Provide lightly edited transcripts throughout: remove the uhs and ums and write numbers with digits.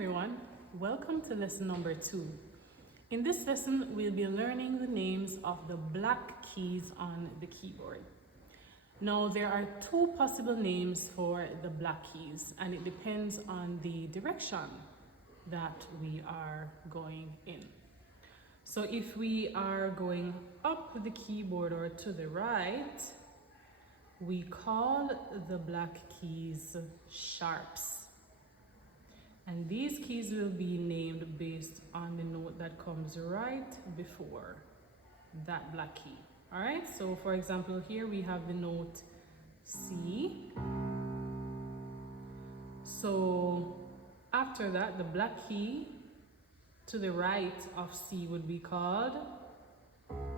everyone, welcome to lesson number 2. In this lesson, we'll be learning the names of the black keys on the keyboard. Now, there are 2 possible names for the black keys, and it depends on the direction that we are going in. So if we are going up the keyboard or to the right, we call the black keys sharps. And these keys will be named based on the note that comes right before that black key. All right, so for example, here we have the note C. So after that, the black key to the right of C would be called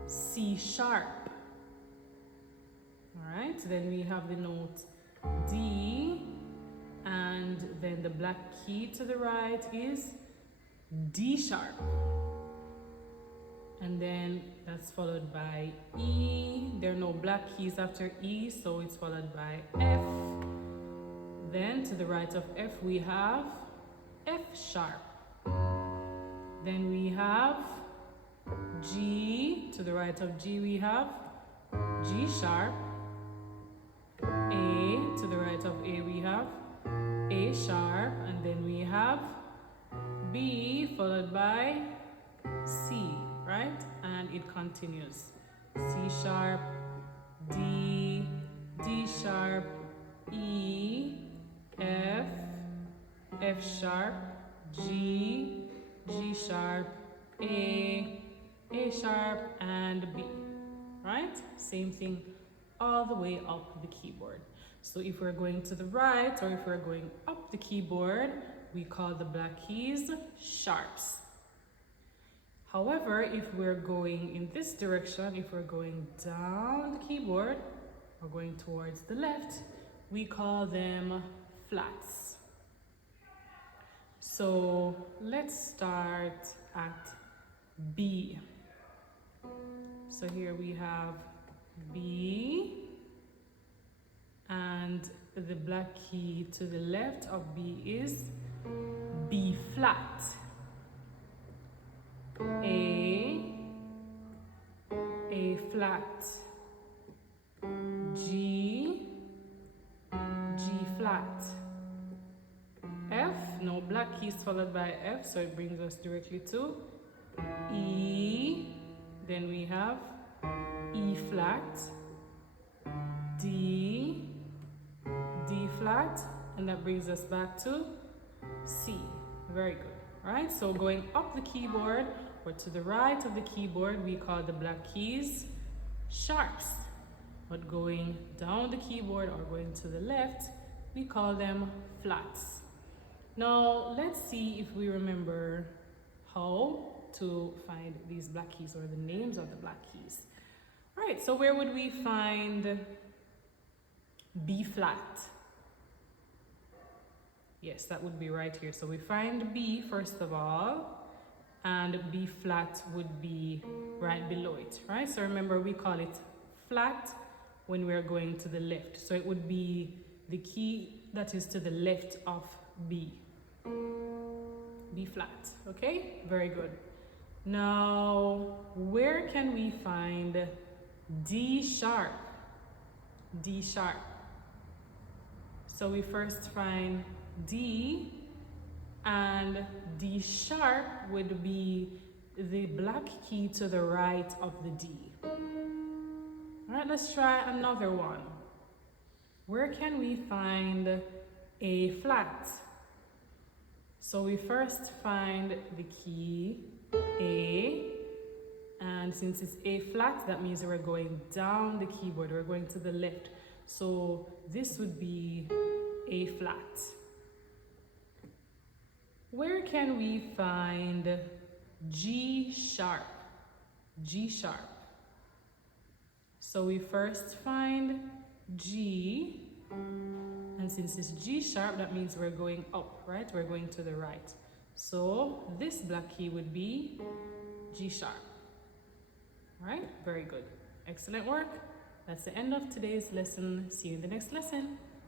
C sharp. All right, then we have the note D, and then the black key to the right is D sharp. And then that's followed by E. There are no black keys after E, so it's followed by F. Then to the right of F we have F sharp. Then we have G. To the right of G we have G sharp. A. To the right of A we have A sharp, and then we have B followed by C, right? And it continues. C sharp, D, D sharp, E, F, F sharp, G, G sharp, A sharp, and B, right? Same thing all the way up the keyboard. So if we're going to the right or if we're going up the keyboard, we call the black keys sharps. However, if we're going in this direction, if we're going down the keyboard or going towards the left, we call them flats. So let's start at B. So here we have B, and the black key to the left of B is B flat. A flat, G flat, F, no black keys followed by F, so it brings us directly to E. Then we have E flat, D flat, and that brings us back to C. Very good. All right, so going up the keyboard or to the right of the keyboard, we call the black keys sharps. But going down the keyboard or going to the left, we call them flats. Now, let's see if we remember how to find these black keys or the names of the black keys. All right, so where would we find B flat? Yes, that would be right here. So we find B first of all, and B flat would be right below it, right? So remember, we call it flat when we're going to the left. So it would be the key that is to the left of B. B flat, okay? Very good. Now, where can we find D sharp? D sharp. So we first find D, and D sharp would be the black key to the right of the D. All right, let's try another one. Where can we find A flat? So we first find the key A, and since it's A flat, that means we're going down the keyboard, we're going to the left. So this would be A flat. Where can we find G sharp? G sharp. So we first find G, and since it's G sharp, that means we're going up, right? We're going to the right. So this black key would be G sharp. All right, very good. Excellent work. That's the end of today's lesson. See you in the next lesson.